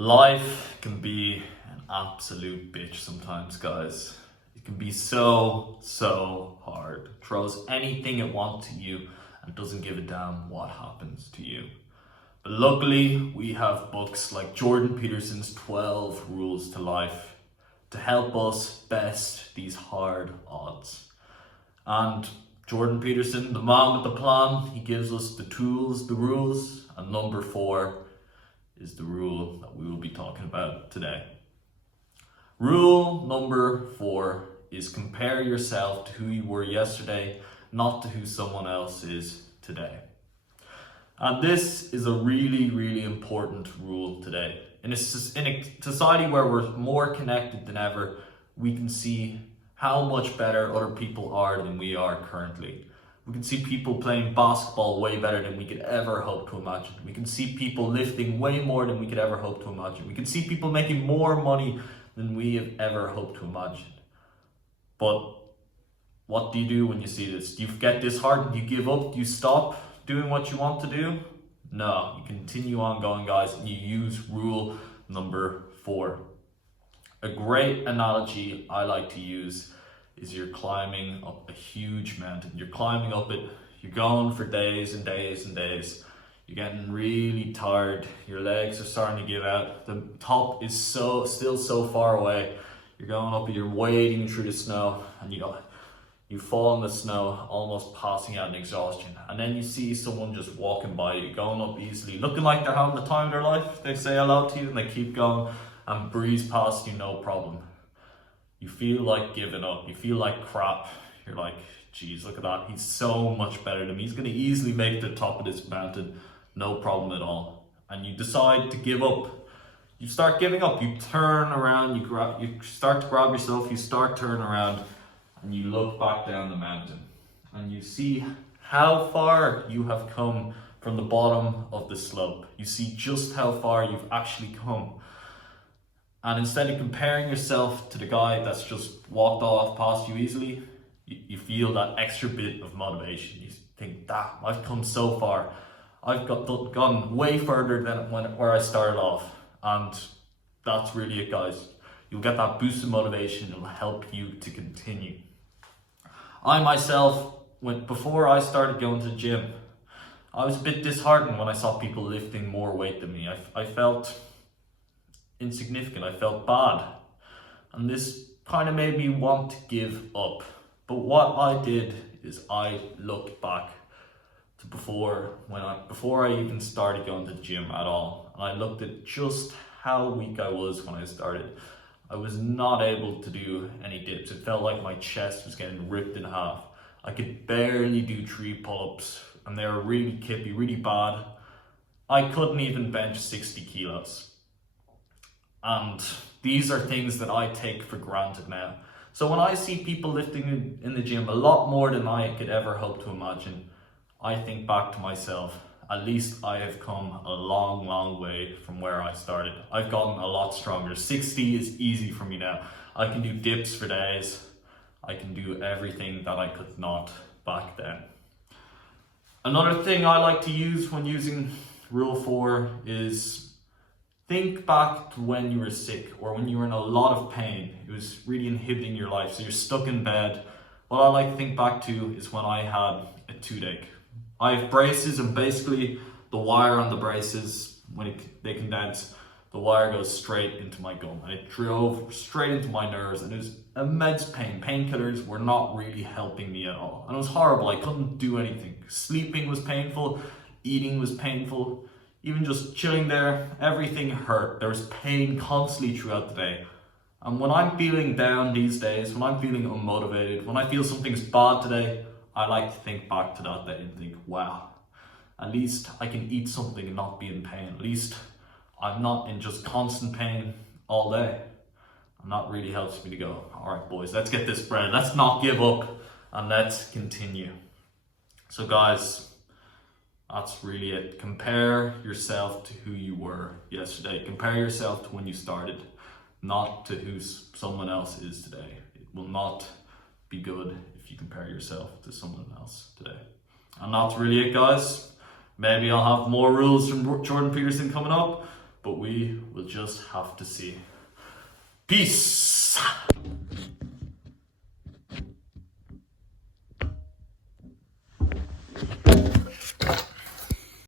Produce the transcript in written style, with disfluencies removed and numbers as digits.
Life can be an absolute bitch sometimes, guys. It can be so hard. It throws anything it wants to you and doesn't give a damn what happens to you. But luckily, we have books like Jordan Peterson's 12 Rules to Life to help us best these hard odds. And Jordan Peterson, the man with the plan, he gives us the tools, the rules, and number 4 is the rule that we will be talking about today. Rule number 4 is compare yourself to who you were yesterday, not to who someone else is today. And this is a really important rule today. In a society where we're more connected than ever, we can see how much better other people are than we are currently. We can see people playing basketball way better than we could ever hope to imagine. We can see people lifting way more than we could ever hope to imagine. We can see people making more money than we have ever hoped to imagine. But what do you do when you see this? Do you get disheartened? Do you give up? Do you stop doing what you want to do? No, you continue on going, guys, and you use rule number 4. A great analogy I like to use is you're climbing up a huge mountain. You're climbing up it, you're going for days and days and days. You're getting really tired, your legs are starting to give out. The top is still so far away. You're going up and you're wading through the snow, and you fall in the snow, almost passing out in exhaustion. And then you see someone just walking by you, going up easily, looking like they're having the time of their life. They say hello to you and they keep going and breeze past you, no problem. You feel like giving up. You feel like crap. You're like, geez, look at that. He's so much better than me. He's going to easily make the top of this mountain. No problem at all. And you decide to give up. You start giving up. You turn around. You start to grab yourself. You start turning around. And you look back down the mountain. And you see how far you have come from the bottom of the slope. You see just how far you've actually come. And instead of comparing yourself to the guy that's just walked off past you easily, you feel that extra bit of motivation. You think, damn, I've come so far. I've gone way further than where I started off. And that's really it, guys. You'll get that boost of motivation. It'll help you to continue. I myself, before I started going to the gym, I was a bit disheartened when I saw people lifting more weight than me. I felt insignificant. I felt bad, and this kind of made me want to give up. But what I did is I looked back to before I even started going to the gym at all, and I looked at just how weak I was when I started. I was not able to do any dips. It felt like my chest was getting ripped in half. I could barely do 3 pull-ups, and they were really kippy, really bad. I couldn't even bench 60 kilos. And these are things that I take for granted now. So when I see people lifting in the gym a lot more than I could ever hope to imagine, I think back to myself, at least I have come a long way from where I started. I've gotten a lot stronger. 60 is easy for me now. I can do dips for days. I can do everything that I could not back then. Another thing I like to use when using rule 4 is think back to when you were sick or when you were in a lot of pain. It was really inhibiting your life, so you're stuck in bed. What I like to think back to is when I had a toothache. I have braces, and basically the wire on the braces, when they condense, the wire goes straight into my gum, and it drove straight into my nerves, and it was immense pain. Painkillers were not really helping me at all, and it was horrible. I couldn't do anything. Sleeping was painful, eating was painful. Even just chilling there, everything hurt. There was pain constantly throughout the day. And when I'm feeling down these days, when I'm feeling unmotivated, when I feel something's bad today, I like to think back to that day and think, wow, at least I can eat something and not be in pain. At least I'm not in just constant pain all day. And that really helps me to go, all right, boys, let's get this bread. Let's not give up and let's continue. So guys, that's really it. Compare yourself to who you were yesterday. Compare yourself to when you started, not to who someone else is today. It will not be good if you compare yourself to someone else today. And that's really it, guys. Maybe I'll have more rules from Jordan Peterson coming up. but we will just have to see. Peace.